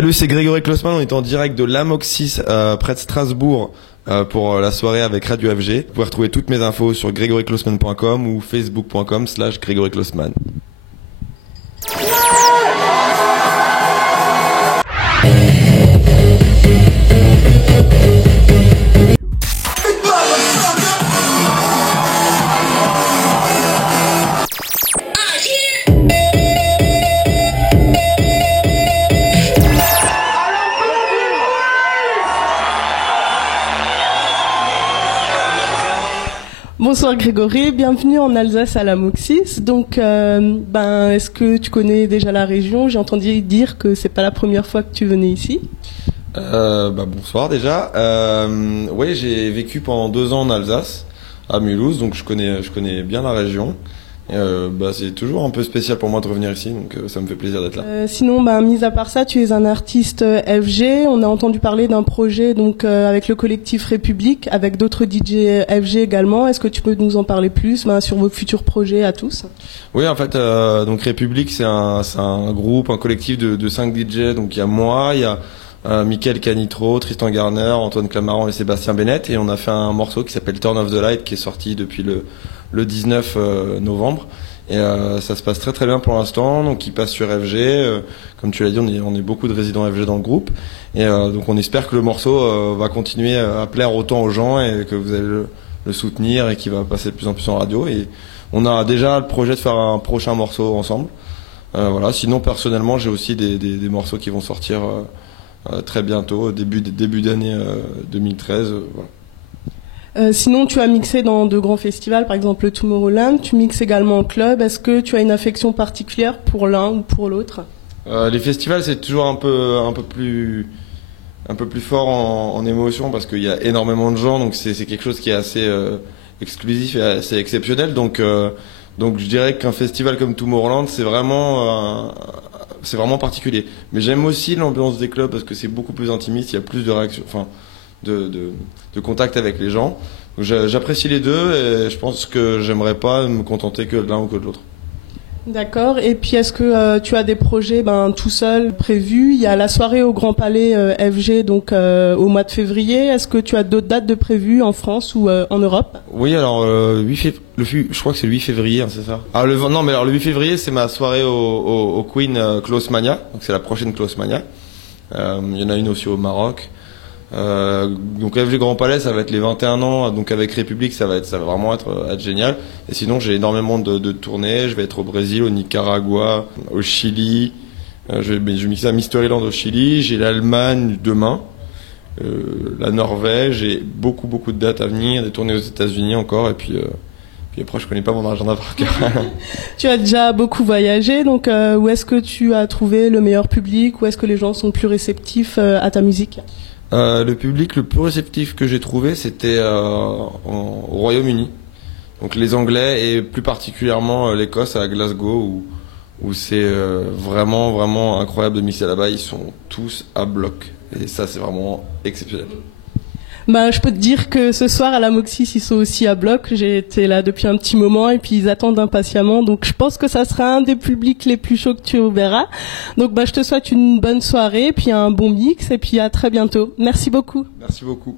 Salut, c'est Grégory Klossman, on est en direct de l'Amoxis près de Strasbourg pour la soirée avec Radio FG. Vous pouvez retrouver toutes mes infos sur grégoryclossman.com ou facebook.com/Grégory Klossman. Bonsoir Grégory, bienvenue en Alsace à l'Amoxis. Donc, est-ce que tu connais déjà la région? J'ai entendu dire que c'est pas la première fois que tu venais ici. Bonsoir déjà. Oui, j'ai vécu pendant 2 ans en Alsace, à Mulhouse, donc je connais bien la région. C'est toujours un peu spécial pour moi de revenir ici, donc ça me fait plaisir d'être là. Sinon, mis à part ça, tu es un artiste FG. On a entendu parler d'un projet donc avec le collectif République, avec d'autres DJ FG également. Est-ce que tu peux nous en parler plus sur vos futurs projets à tous? Oui, en fait, donc République, c'est un groupe, un collectif de 5 DJ. Donc il y a moi, il y a Mickaël Canitro, Tristan Garner, Antoine Clamaran et Sébastien Bennett. Et on a fait un morceau qui s'appelle Turn Off the Light, qui est sorti depuis le 19 novembre. Et ça se passe très très bien pour l'instant, donc il passe sur FG. Comme tu l'as dit, on est beaucoup de résidents FG dans le groupe. Et donc on espère que le morceau va continuer à plaire autant aux gens et que vous allez le soutenir et qu'il va passer de plus en plus en radio. Et on a déjà le projet de faire un prochain morceau ensemble. Voilà. Sinon, personnellement, j'ai aussi des morceaux qui vont sortir très bientôt, début d'année 2013. Voilà. Sinon, tu as mixé dans de grands festivals, par exemple le Tomorrowland. Tu mixes également en club. Est-ce que tu as une affection particulière pour l'un ou pour l'autre? Les festivals, c'est toujours un peu plus fort en émotion parce qu'il y a énormément de gens, donc c'est quelque chose qui est assez exclusif et assez exceptionnel. Donc je dirais qu'un festival comme Tomorrowland, c'est vraiment particulier. Mais j'aime aussi l'ambiance des clubs parce que c'est beaucoup plus intimiste. Il y a plus de réactions, de contact avec les gens. Donc j'apprécie les deux et je pense que j'aimerais pas me contenter que de l'un ou que de l'autre. D'accord. Et puis est-ce que tu as des projets tout seul prévus? Il y a la soirée au Grand Palais FG donc au mois de février. Est-ce que tu as d'autres dates de prévues en France ou en Europe? Oui, alors je crois que c'est le 8 février, hein, c'est ça. Le 8 février, c'est ma soirée au Queen Closmania. Donc c'est la prochaine Closmania. Il y en a une aussi au Maroc. Donc FG Grand Palais, ça va être les 21 ans, donc avec République, ça va vraiment être génial. Et sinon, j'ai énormément de tournées. Je vais être au Brésil, au Nicaragua, au Chili. Je vais mixer à Mysteryland au Chili. J'ai l'Allemagne demain, la Norvège et beaucoup de dates à venir, des tournées aux États-Unis encore. Et puis après, je connais pas mon agenda par cœur. Tu as déjà beaucoup voyagé, donc où est-ce que tu as trouvé le meilleur public? Où est-ce que les gens sont plus réceptifs à ta musique? Le public le plus réceptif que j'ai trouvé, c'était au Royaume-Uni. Donc les Anglais et plus particulièrement l'Écosse à Glasgow où c'est vraiment incroyable de mixer là-bas. Ils sont tous à bloc et ça c'est vraiment exceptionnel. Je peux te dire que ce soir à l'Amoxis, ils sont aussi à bloc. J'ai été là depuis un petit moment et puis ils attendent impatiemment. Donc je pense que ça sera un des publics les plus chauds que tu verras. Donc je te souhaite une bonne soirée, puis un bon mix et puis à très bientôt. Merci beaucoup. Merci beaucoup.